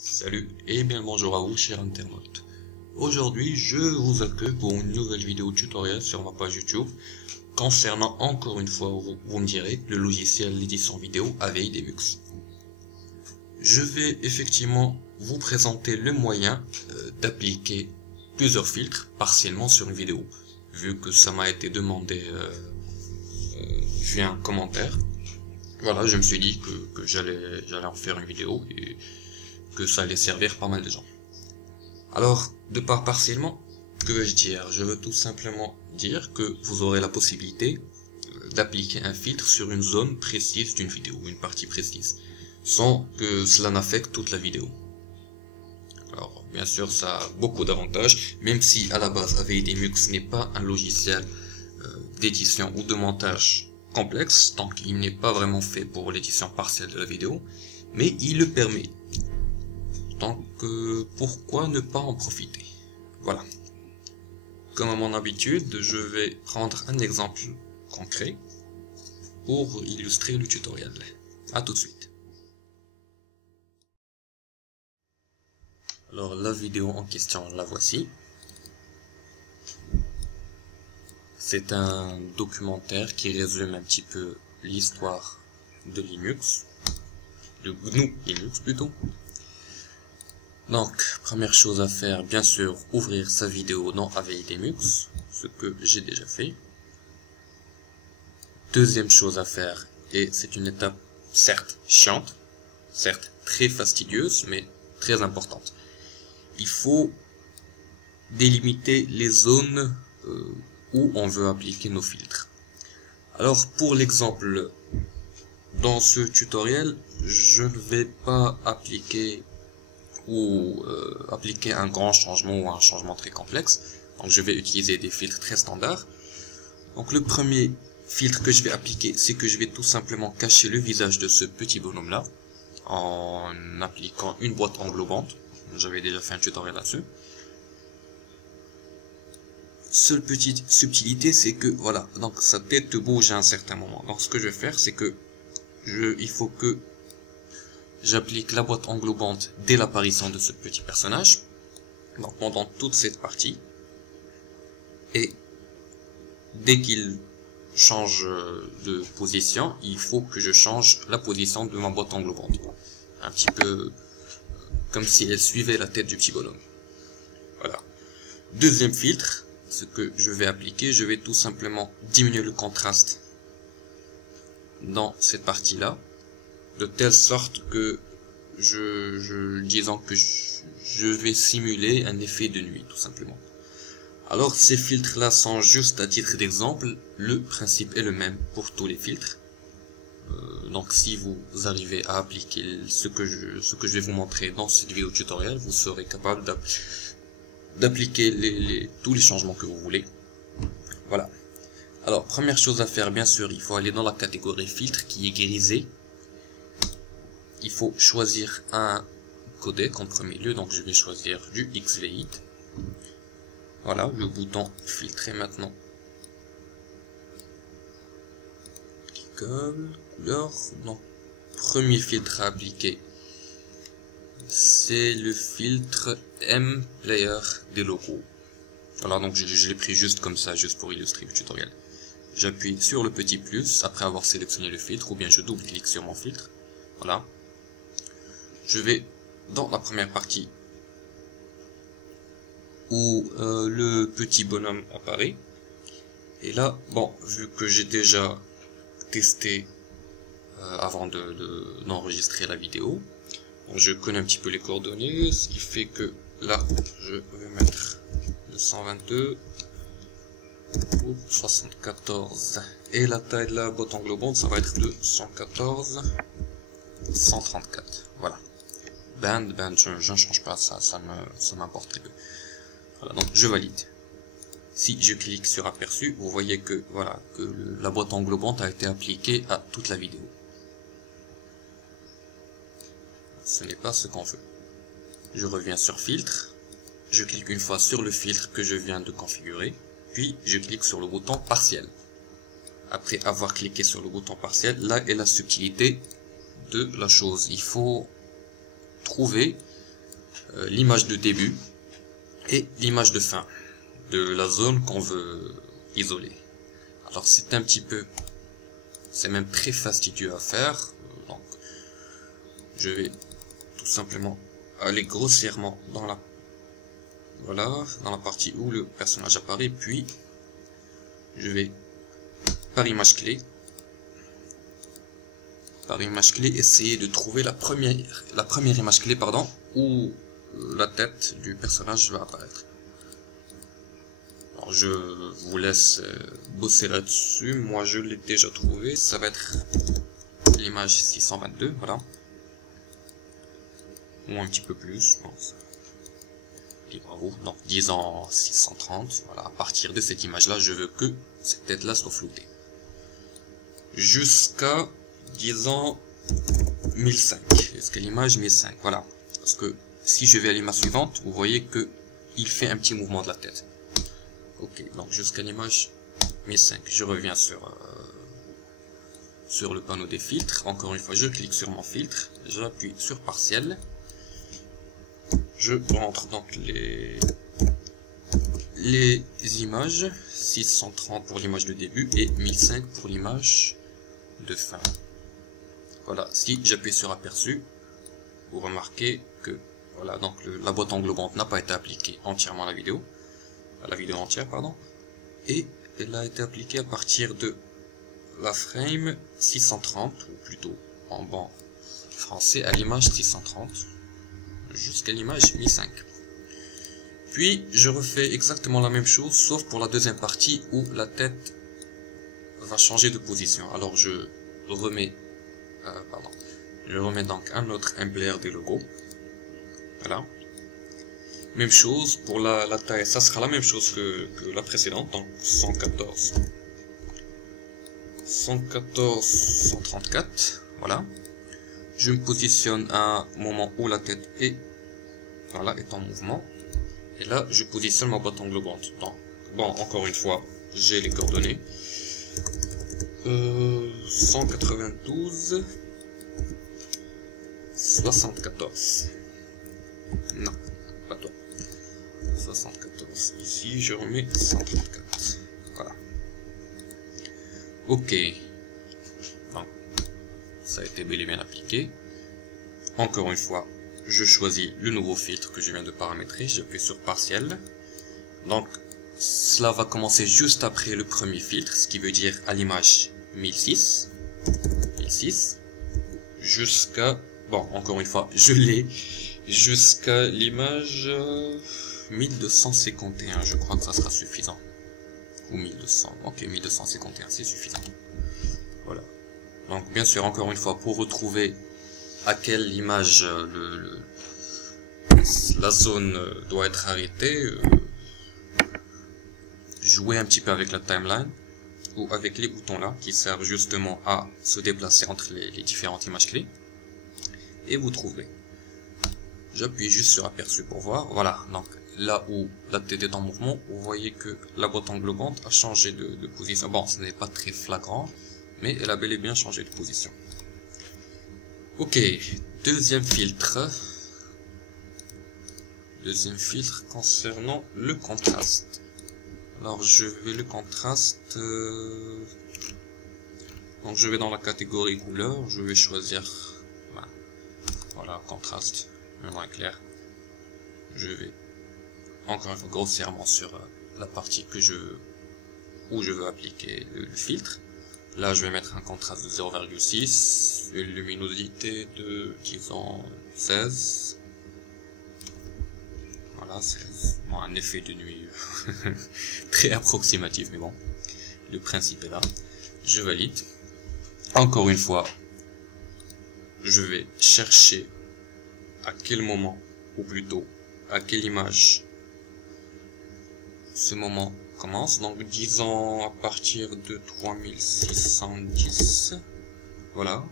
Salut et bien bonjour à vous chers internautes. Aujourd'hui je vous accueille pour une nouvelle vidéo tutoriel sur ma page YouTube concernant encore une fois, vous me direz, le logiciel d'édition vidéo AVI Demux. Je vais effectivement vous présenter le moyen d'appliquer plusieurs filtres partiellement sur une vidéo, vu que ça m'a été demandé via un commentaire. Voilà, je me suis dit que j'allais en faire une vidéo et que ça allait servir pas mal de gens. Alors, de part partiellement, que veux-je dire? Je veux tout simplement dire que vous aurez la possibilité d'appliquer un filtre sur une zone précise d'une vidéo, une partie précise, sans que cela n'affecte toute la vidéo. Alors, bien sûr, ça a beaucoup d'avantages, même si à la base AVI Demux n'est pas un logiciel d'édition ou de montage complexe, donc il n'est pas vraiment fait pour l'édition partielle de la vidéo, mais il le permet. Donc pourquoi ne pas en profiter? Voilà. Comme à mon habitude, je vais prendre un exemple concret pour illustrer le tutoriel. A tout de suite. Alors la vidéo en question, la voici. C'est un documentaire qui résume un petit peu l'histoire de Linux, de GNU Linux plutôt. Donc, première chose à faire, bien sûr, ouvrir sa vidéo dans AVI Demux, ce que j'ai déjà fait. Deuxième chose à faire, et c'est une étape certes chiante, certes très fastidieuse, mais très importante. Il faut délimiter les zones où on veut appliquer nos filtres. Alors, pour l'exemple, dans ce tutoriel, je ne vais pas appliquer un grand changement ou un changement très complexe. Donc je vais utiliser des filtres très standards. Donc le premier filtre que je vais appliquer, c'est que je vais tout simplement cacher le visage de ce petit bonhomme là en appliquant une boîte englobante. J'avais déjà fait un tutoriel là-dessus. Seule petite subtilité, c'est que voilà, donc sa tête bouge à un certain moment. Donc ce que je vais faire, c'est que il faut que j'applique la boîte englobante dès l'apparition de ce petit personnage, donc pendant toute cette partie, et dès qu'il change de position, il faut que je change la position de ma boîte englobante, un petit peu comme si elle suivait la tête du petit bonhomme. Voilà. Deuxième filtre, ce que je vais appliquer, je vais tout simplement diminuer le contraste dans cette partie-là, de telle sorte que disons que je vais simuler un effet de nuit, tout simplement. Alors, ces filtres-là sont juste à titre d'exemple, le principe est le même pour tous les filtres. Donc, si vous arrivez à appliquer ce que je vais vous montrer dans cette vidéo tutoriel, vous serez capable d'appliquer tous les changements que vous voulez. Voilà. Alors, première chose à faire, bien sûr, il faut aller dans la catégorie filtre qui est grisée. Il faut choisir un codec en premier lieu, donc je vais choisir du XV8. Voilà, le bouton filtrer maintenant. Comme couleur, donc premier filtre à appliquer, c'est le filtre M-Player des logos. Voilà, donc je l'ai pris juste comme ça, juste pour illustrer le tutoriel. J'appuie sur le petit plus après avoir sélectionné le filtre, ou bien je double-clique sur mon filtre. Voilà. Je vais dans la première partie où le petit bonhomme apparaît. Et là, bon, vu que j'ai déjà testé avant d'enregistrer la vidéo, je connais un petit peu les coordonnées, ce qui fait que là, je vais mettre le 122 ou 74. Et la taille de la boîte englobante, ça va être de 114, 134. Voilà. Band, je ne change pas, ça m'importe très peu. Voilà, donc je valide. Si je clique sur aperçu, vous voyez que voilà, que la boîte englobante a été appliquée à toute la vidéo. Ce n'est pas ce qu'on veut. Je reviens sur filtre, je clique une fois sur le filtre que je viens de configurer, puis je clique sur le bouton partiel. Après avoir cliqué sur le bouton partiel, là est la subtilité de la chose. Il faut trouver l'image de début et l'image de fin de la zone qu'on veut isoler. Alors c'est un petit peu, c'est même très fastidieux à faire. Donc je vais tout simplement aller grossièrement dans la, voilà, dans la partie où le personnage apparaît, puis je vais par image clé essayer de trouver la première image clé, pardon, où la tête du personnage va apparaître. Alors je vous laisse bosser là-dessus. Moi je l'ai déjà trouvé, ça va être l'image 622, voilà, ou un petit peu plus, je pense. Et bravo, donc disons 630, voilà. À partir de cette image là, je veux que cette tête là soit floutée jusqu'à, disons, 1005, jusqu'à l'image 1005, voilà. Parce que si je vais à l'image suivante, vous voyez que il fait un petit mouvement de la tête. Ok, donc jusqu'à l'image 1005, je reviens sur le panneau des filtres. Encore une fois, je clique sur mon filtre, j'appuie sur partiel, je rentre donc les images, 630 pour l'image de début et 1005 pour l'image de fin. Voilà, si j'appuie sur aperçu, vous remarquez que voilà, donc la boîte englobante n'a pas été appliquée entièrement à la vidéo entière, pardon, et elle a été appliquée à partir de la frame 630, ou plutôt en bon français à l'image 630 jusqu'à l'image 1005. Puis je refais exactement la même chose, sauf pour la deuxième partie où la tête va changer de position. Alors je remets donc un autre emblaire des logos. Voilà. Même chose pour la taille, ça sera la même chose que la précédente, donc 134. Voilà. Je me positionne à un moment où la tête est, voilà, est en mouvement. Et là, je positionne ma boîte englobante. Donc, bon, encore une fois, j'ai les coordonnées. 192, 74. Non, pas toi. 74. Ici, je remets 134. Voilà. Ok. Donc, ça a été bel et bien appliqué. Encore une fois, je choisis le nouveau filtre que je viens de paramétrer. J'appuie sur partiel. Donc, cela va commencer juste après le premier filtre, ce qui veut dire à l'image 1006, jusqu'à, bon, encore une fois, je l'ai, jusqu'à l'image 1251, je crois que ça sera suffisant, ou 1200, ok, 1251, c'est suffisant, voilà. Donc, bien sûr, encore une fois, pour retrouver à quelle image la zone doit être arrêtée, jouer un petit peu avec la timeline ou avec les boutons là qui servent justement à se déplacer entre les différentes images clés, et vous trouverez. J'appuie juste sur aperçu pour voir. Voilà, donc là où la tête est en mouvement, vous voyez que la boîte englobante a changé de position. Bon, ce n'est pas très flagrant, mais elle a bel et bien changé de position. Ok, deuxième filtre concernant le contraste. Alors je vais le contraste, donc je vais dans la catégorie couleur, je vais choisir, voilà, contraste, moins clair. Je vais encore une fois grossièrement sur la partie où je veux appliquer le filtre. Là je vais mettre un contraste de 0,6, une luminosité de, disons, 16. Voilà, 16. Bon, un effet de nuit très approximatif, mais bon, le principe est là. Je valide. Encore une fois, je vais chercher à quel moment, ou plutôt à quelle image ce moment commence. Donc disons à partir de 3610, voilà,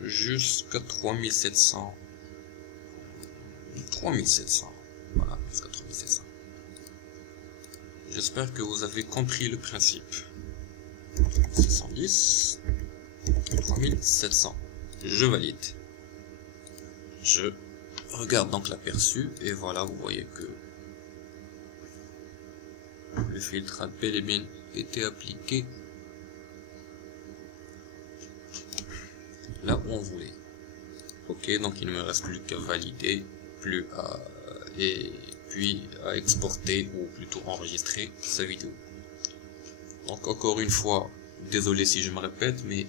jusqu'à 3700, voilà, jusqu'à 3700. J'espère que vous avez compris le principe. 610, 3700. Je valide. Je regarde donc l'aperçu et voilà, vous voyez que le filtre a bel et bien été appliqué là où on voulait. Ok, donc il ne me reste plus qu'à valider, et puis à exporter ou plutôt enregistrer sa vidéo. Donc encore une fois, désolé si je me répète, mais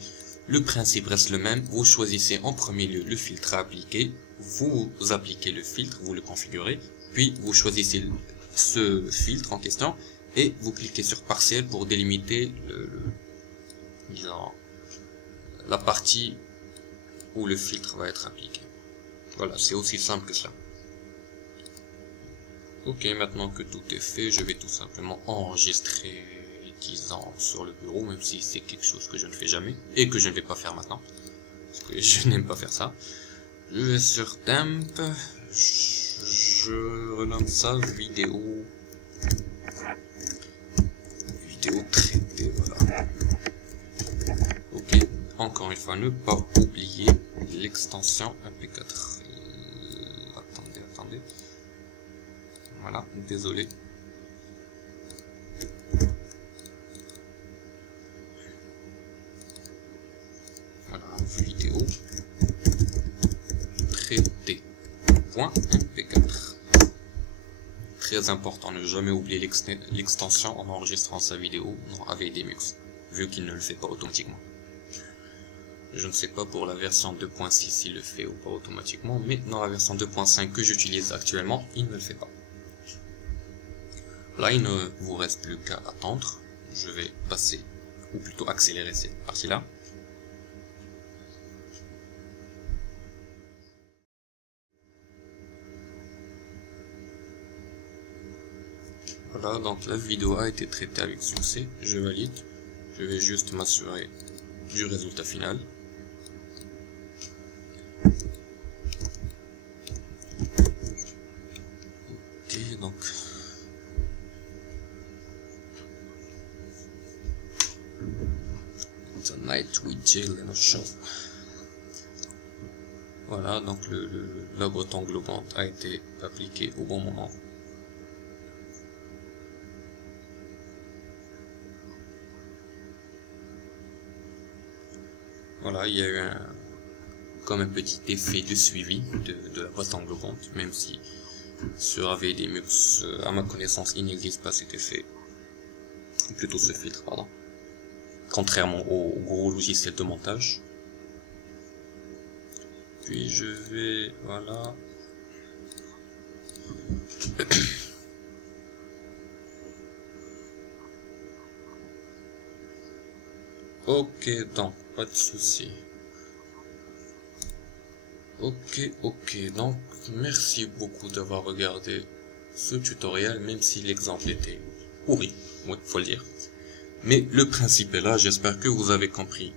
le principe reste le même. Vous choisissez en premier lieu le filtre à appliquer, vous appliquez le filtre, vous le configurez, puis vous choisissez ce filtre en question et vous cliquez sur partiel pour délimiter disons, la partie où le filtre va être appliqué. Voilà, c'est aussi simple que cela. Ok, maintenant que tout est fait, je vais tout simplement enregistrer 10 ans sur le bureau, même si c'est quelque chose que je ne fais jamais et que je ne vais pas faire maintenant, parce que je n'aime pas faire ça. Je vais sur temp, je renomme ça vidéo traitée, voilà. Ok, encore une fois, ne pas oublier l'extension MP4. Attendez. Voilà, désolé. Voilà, vidéo traité. .mp4. Très important, ne jamais oublier l'extension en enregistrant sa vidéo dans AVDMux, vu qu'il ne le fait pas automatiquement. Je ne sais pas pour la version 2.6 s'il le fait ou pas automatiquement, mais dans la version 2.5 que j'utilise actuellement, il ne le fait pas. Là, il ne vous reste plus qu'à attendre. Je vais passer, ou plutôt accélérer cette partie-là. Voilà, donc la vidéo a été traitée avec succès. Je valide. Je vais juste m'assurer du résultat final. Ok, donc Tonight with Jill and a show. Voilà, donc la boîte englobante a été appliquée au bon moment. Voilà, il y a eu comme un petit effet de suivi de la boîte englobante, même si sur AVDMux, à ma connaissance, il n'existe pas cet effet, ou plutôt ce filtre, pardon, contrairement au gros logiciel de montage. Puis je vais, voilà. Ok, donc pas de souci. Ok, donc merci beaucoup d'avoir regardé ce tutoriel, même si l'exemple était pourri, oui, faut le dire. Mais le principe est là, j'espère que vous avez compris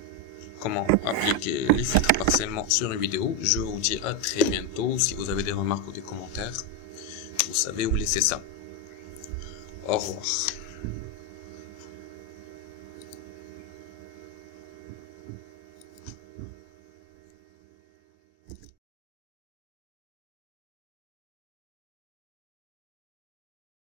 comment appliquer les filtres partiellement sur une vidéo. Je vous dis à très bientôt. Si vous avez des remarques ou des commentaires, vous savez où laisser ça. Au revoir.